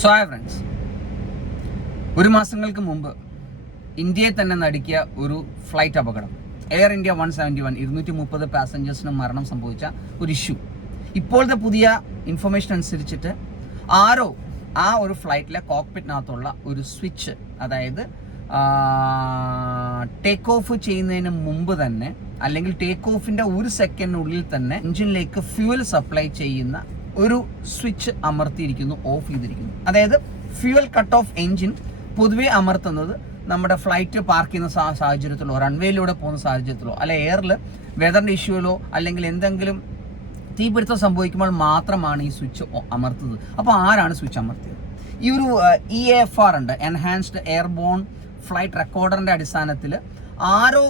So hi friends ഒരു മാസങ്ങൾക്ക് മുമ്പ് ഇന്ത്യയെ തന്നെ നടുക്കിയ ഒരു ഫ്ലൈറ്റ് അപകടം. Air India one seventy one ഇരുന്നൂറ്റി മുപ്പത് പാസഞ്ചേഴ്സിന് മരണം സംഭവിച്ച ഒരു ഇഷ്യൂ ഇപ്പോഴത്തെ പുതിയ ഇൻഫർമേഷൻ അനുസരിച്ചിട്ട് ആരോ ആ ഒരു ഫ്ലൈറ്റിലെ കോക്പിറ്റിനകത്തുള്ള ഒരു സ്വിച്ച് അതായത് ടേക്ക് ഓഫ് ചെയ്യുന്നതിന് മുമ്പ് തന്നെ അല്ലെങ്കിൽ ടേക്ക് ഓഫിന്റെ ഒരു സെക്കൻഡിനുള്ളിൽ തന്നെ എഞ്ചിനിലേക്ക് ഫ്യൂവൽ സപ്ലൈ ചെയ്യുന്ന ഒരു സ്വിച്ച് അമർത്തിയിരിക്കുന്നു ഓഫ് ചെയ്തിരിക്കുന്നു. അതായത് ഫ്യൂവൽ കട്ട് ഓഫ് എൻജിൻ പൊതുവേ അമർത്തുന്നത് നമ്മുടെ ഫ്ലൈറ്റ് പാർക്ക് ചെയ്യുന്ന സാഹചര്യത്തിലോ റൺവേയിലൂടെ പോകുന്ന സാഹചര്യത്തിലോ അല്ലെ എയറിൽ വെതറിന്റെ ഇഷ്യൂലോ അല്ലെങ്കിൽ എന്തെങ്കിലും തീപിടുത്തം സംഭവിക്കുമ്പോൾ മാത്രമാണ് ഈ സ്വിച്ച് അമർത്തുന്നത്. അപ്പോൾ ആരാണ് സ്വിച്ച് അമർത്തിയത്? ഈ ഒരു ഇ എഫ് ആർ ഉണ്ട് എൻഹാൻസ്ഡ് എയർബോൺ ഫ്ലൈറ്റ് റെക്കോർഡറിന്റെ അടിസ്ഥാനത്തിൽ ആരോ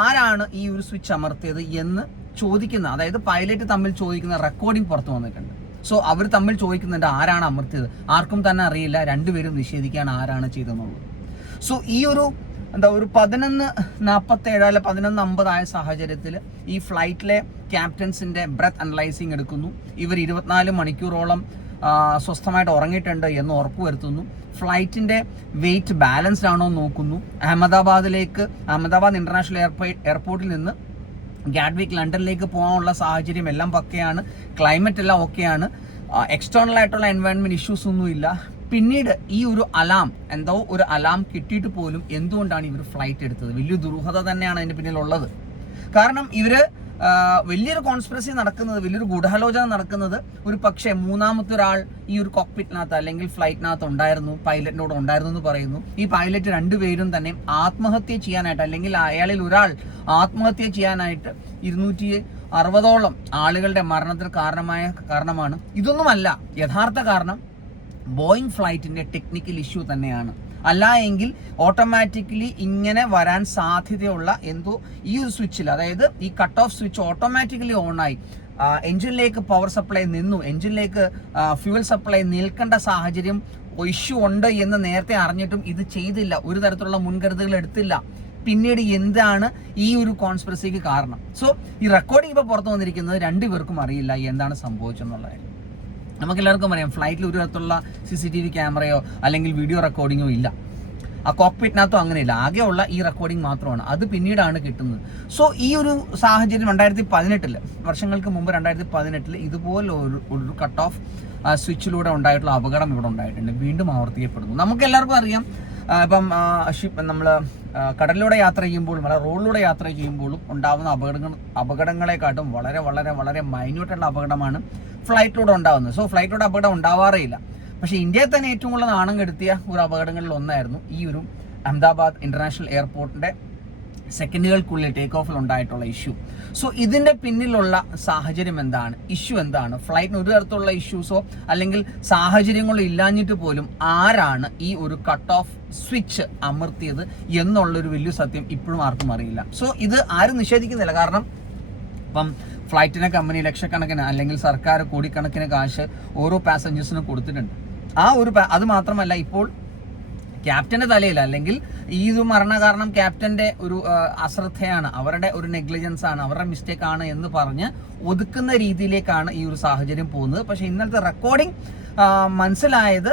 ആരാണ് ഈ ഒരു സ്വിച്ച് അമർത്തിയത് എന്ന് ചോദിക്കുന്ന അതായത് പൈലറ്റ് തമ്മിൽ ചോദിക്കുന്ന റെക്കോർഡിംഗ് പുറത്തു വന്നിട്ടുണ്ട്. സോ അവർ തമ്മിൽ ചോദിക്കുന്നുണ്ട് ആരാണ് അമർത്തിയത്. ആർക്കും തന്നെ അറിയില്ല. രണ്ടുപേരും നിഷേധിക്കാൻ ആരാണ് ചെയ്തതെന്നുള്ളത്. സോ ഈ ഒരു എന്താ ഒരു പതിനൊന്ന് നാൽപ്പത്തേഴ് അല്ല പതിനൊന്ന് അമ്പതായ സാഹചര്യത്തിൽ ഈ ഫ്ലൈറ്റിലെ ക്യാപ്റ്റൻസിന്റെ ബ്രത്ത് അനലൈസിങ് എടുക്കുന്നു. ഇവർ ഇരുപത്തിനാല് മണിക്കൂറോളം സ്വസ്ഥമായിട്ട് ഉറങ്ങിയിട്ടുണ്ട് എന്ന് ഉറപ്പുവരുത്തുന്നു ഫ്ലൈറ്റിന്റെ വെയിറ്റ് ബാലൻസ്ഡ് ആണോ എന്ന് നോക്കുന്നു. അഹമ്മദാബാദിലേക്ക് അഹമ്മദാബാദ് ഇന്റർനാഷണൽ എയർപോർട്ട് എയർപോർട്ടിൽ നിന്ന് ഗാഡ്വിക് ലണ്ടനിലേക്ക് പോകാനുള്ള സാഹചര്യം എല്ലാം പക്കയാണ്. ക്ലൈമറ്റ് എല്ലാം ഓക്കെയാണ് എക്സ്റ്റേണൽ ആയിട്ടുള്ള എൻവയൺമെന്റ് ഇഷ്യൂസ് ഒന്നുമില്ല പിന്നീട് ഈ ഒരു അലാം എന്തോ ഒരു അലാം കിട്ടിയിട്ട് പോലും എന്തുകൊണ്ടാണ് ഇവർ ഫ്ലൈറ്റ് എടുത്തത്? വലിയ ദുരൂഹത തന്നെയാണ് അതിന്റെ പിന്നിലുള്ളത്. കാരണം ഇവർ ആ, വലിയൊരു കോൺസ്പിറസി നടക്കുന്നത് വലിയൊരു ഗൂഢാലോചന നടക്കുന്നത് ഒരു പക്ഷേ മൂന്നാമത്തെ ഒരാൾ ഈ ഒരു കോക്പിറ്റിനകത്ത് അല്ലെങ്കിൽ ഫ്ലൈറ്റിനകത്ത് ഉണ്ടായിരുന്നു പൈലറ്റിനോട് ഉണ്ടായിരുന്നു എന്ന് പറയുന്നു. ഈ പൈലറ്റ് രണ്ടുപേരും തന്നെ ആത്മഹത്യ ചെയ്യാനായിട്ട് അല്ലെങ്കിൽ അയാളിൽ ഒരാൾ ആത്മഹത്യ ചെയ്യാനായിട്ട് ഇരുന്നൂറ്റി അറുപതോളം ആളുകളുടെ മരണത്തിന് കാരണമായ കാരണമാണ്. ഇതൊന്നുമല്ല യഥാർത്ഥ കാരണം ബോയിങ് ഫ്ലൈറ്റിന്റെ ടെക്നിക്കൽ ഇഷ്യൂ തന്നെയാണ്. അല്ല എങ്കിൽ ഓട്ടോമാറ്റിക്കലി ഇങ്ങനെ വരാൻ സാധ്യതയുള്ള എന്തോ ഈ ഒരു സ്വിച്ചിൽ അതായത് ഈ കട്ട് ഓഫ് സ്വിച്ച് ഓട്ടോമാറ്റിക്കലി ഓണായി എഞ്ചിനിലേക്ക് പവർ സപ്ലൈ നിന്നു. എഞ്ചിനിലേക്ക് ഫ്യൂവൽ സപ്ലൈ നിൽക്കേണ്ട സാഹചര്യം ഇഷ്യൂ ഉണ്ട് എന്ന് നേരത്തെ അറിഞ്ഞിട്ടും ഇത് ചെയ്തില്ല. ഒരു തരത്തിലുള്ള മുൻകരുതലുകൾ എടുത്തില്ല. പിന്നീട് എന്താണ് ഈ ഒരു കോൺസ്പിറസിക്ക് കാരണം? സോ ഈ റെക്കോർഡിംഗ് ഇപ്പോൾ പുറത്തു വന്നിരിക്കുന്നത് രണ്ടുപേർക്കും അറിയില്ല എന്താണ് സംഭവിച്ചെന്നുള്ള കാര്യം. നമുക്ക് എല്ലാവർക്കും അറിയാം ഫ്ലൈറ്റിൽ ഒരു തരത്തിലുള്ള സി സി ടി വി ക്യാമറയോ അല്ലെങ്കിൽ വീഡിയോ റെക്കോർഡിങ്ങോ ഇല്ല. ആ കോക്പിറ്റിനകത്തും അങ്ങനെയില്ല. ആകെയുള്ള ഈ റെക്കോർഡിംഗ് മാത്രമാണ്. അത് പിന്നീടാണ് കിട്ടുന്നത്. സോ ഈ ഒരു സാഹചര്യം രണ്ടായിരത്തി പതിനെട്ടിൽ വർഷങ്ങൾക്ക് മുമ്പ് രണ്ടായിരത്തി പതിനെട്ടിൽ ഇതുപോലെ ഒരു കട്ട് ഓഫ് സ്വിച്ചിലൂടെ ഉണ്ടായിട്ടുള്ള അപകടം ഇവിടെ ഉണ്ടായിട്ടുണ്ട്. വീണ്ടും ആവർത്തിക്കപ്പെടുന്നു. നമുക്ക് എല്ലാവർക്കും അറിയാം ഇപ്പം ഷിപ്പ് നമ്മൾ കടലിലൂടെ യാത്ര ചെയ്യുമ്പോഴും അല്ല റോഡിലൂടെ യാത്ര ചെയ്യുമ്പോഴും ഉണ്ടാകുന്ന അപകടങ്ങൾ അപകടങ്ങളെക്കാട്ടും വളരെ വളരെ വളരെ മൈന്യൂട്ടുള്ള അപകടമാണ് ഫ്ലൈറ്റിലൂടെ ഉണ്ടാകുന്നത് സോ ഫ്ലൈറ്റിലൂടെ അപകടം ഉണ്ടാവാറേ ഇല്ല. പക്ഷേ ഇന്ത്യയിൽ തന്നെ ഏറ്റവും കൂടുതൽ നാണം കെടുത്തിയ ഒരു അപകടങ്ങളിൽ ഒന്നായിരുന്നു ഈ ഒരു അഹമ്മദാബാദ് ഇന്റർനാഷണൽ എയർപോർട്ടിന്റെ സെക്കൻഡുകൾക്കുള്ളിൽ ടേക്ക് ഓഫിൽ ഉണ്ടായിട്ടുള്ള ഇഷ്യൂ സോ ഇതിന്റെ പിന്നിലുള്ള സാഹചര്യം എന്താണ്? ഇഷ്യൂ എന്താണ്? ഫ്ലൈറ്റിന് ഒരു തരത്തിലുള്ള ഇഷ്യൂസോ അല്ലെങ്കിൽ സാഹചര്യങ്ങളോ ഇല്ലാഞ്ഞിട്ട് പോലും ആരാണ് ഈ ഒരു കട്ട് ഓഫ് സ്വിച്ച് അമർത്തിയത് എന്നുള്ളൊരു വലിയ സത്യം ഇപ്പോഴും ആർക്കും അറിയില്ല. സോ ഇത് ആരും നിഷേധിക്കുന്നില്ല. കാരണം ഇപ്പം ഫ്ലൈറ്റിനെ കമ്പനി ലക്ഷക്കണക്കിന് അല്ലെങ്കിൽ സർക്കാർ കോടിക്കണക്കിന് കാശ് ഓരോ പാസഞ്ചേഴ്സിനും കൊടുത്തിട്ടുണ്ട്. ആ ഒരു അത് മാത്രമല്ല ഇപ്പോൾ ക്യാപ്റ്റന്റെ തലയില്ല. അല്ലെങ്കിൽ ഈ ഇത് മരണ കാരണം ക്യാപ്റ്റന്റെ ഒരു അശ്രദ്ധയാണ് അവരുടെ ഒരു നെഗ്ലിജൻസ് ആണ് അവരുടെ മിസ്റ്റേക്ക് ആണ് എന്ന് പറഞ്ഞ് ഒതുക്കുന്ന രീതിയിലേക്കാണ് ഈ ഒരു സാഹചര്യം പോകുന്നത്. പക്ഷെ ഇന്നത്തെ റെക്കോർഡിംഗ് മനസ്സിലായത്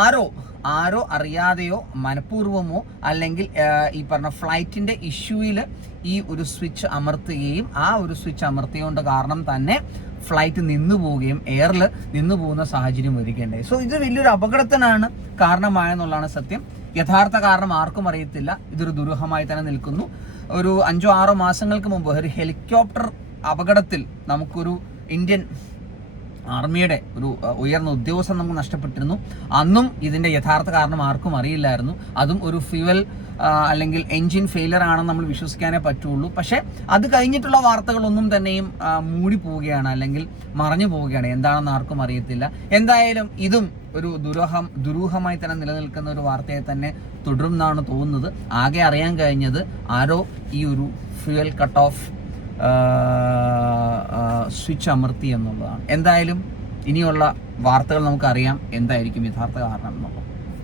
ആരോ ആരോ അറിയാതെയോ മനഃപൂർവമോ അല്ലെങ്കിൽ ഈ പറഞ്ഞ ഫ്ലൈറ്റിന്റെ ഇഷ്യൂയിൽ ഈ ഒരു സ്വിച്ച് അമർത്തുകയും ആ ഒരു സ്വിച്ച് അമർത്തിയോണ്ട് കാരണം തന്നെ ഫ്ലൈറ്റ് നിന്നു പോവുകയും എയറിൽ നിന്നു പോകുന്ന സാഹചര്യം ഒരുക്കേണ്ടത് സോ ഇത് വലിയൊരു അപകടത്തിനാണ് കാരണമായെന്നുള്ളതാണ് സത്യം. യഥാർത്ഥ കാരണം ആർക്കും അറിയത്തില്ല. ഇതൊരു ദുരൂഹമായി തന്നെ നിൽക്കുന്നു. ഒരു അഞ്ചോ ആറോ മാസങ്ങൾക്ക് മുമ്പ് ഒരു ഹെലികോപ്റ്റർ അപകടത്തിൽ നമുക്കൊരു ഇന്ത്യൻ ആർമിയുടെ ഒരു ഉയർന്ന ഉദ്യോഗസ്ഥൻ നമുക്ക് നഷ്ടപ്പെട്ടിരുന്നു. അന്നും ഇതിന്റെ യഥാർത്ഥ കാരണം ആർക്കും അറിയില്ലായിരുന്നു. അതും ഒരു ഫ്യൂവൽ അല്ലെങ്കിൽ എൻജിൻ ഫെയിലർ ആണെന്ന് നമ്മൾ വിശ്വസിക്കാനേ പറ്റുള്ളൂ. പക്ഷേ അത് കഴിഞ്ഞിട്ടുള്ള വാർത്തകളൊന്നും തന്നെയും മൂടി പോവുകയാണ് അല്ലെങ്കിൽ മറഞ്ഞു പോവുകയാണ്. എന്താണെന്ന് ആർക്കും അറിയത്തില്ല. എന്തായാലും ഇതും ഒരു ദുരൂഹം ദുരൂഹമായി തന്നെ നിലനിൽക്കുന്ന ഒരു വാർത്തയെ തന്നെ തുടരും എന്നാണ് തോന്നുന്നത്. ആകെ അറിയാൻ കഴിഞ്ഞത് ആരോ ഈ ഒരു ഫ്യൂവൽ കട്ട് ഓഫ് സ്വിച്ച് അമർത്തി എന്നുള്ളതാണ്. എന്തായാലും ഇനിയുള്ള വാർത്തകൾ നമുക്കറിയാം. എന്തായിരിക്കും യഥാർത്ഥ കാരണം എന്നുള്ളത്.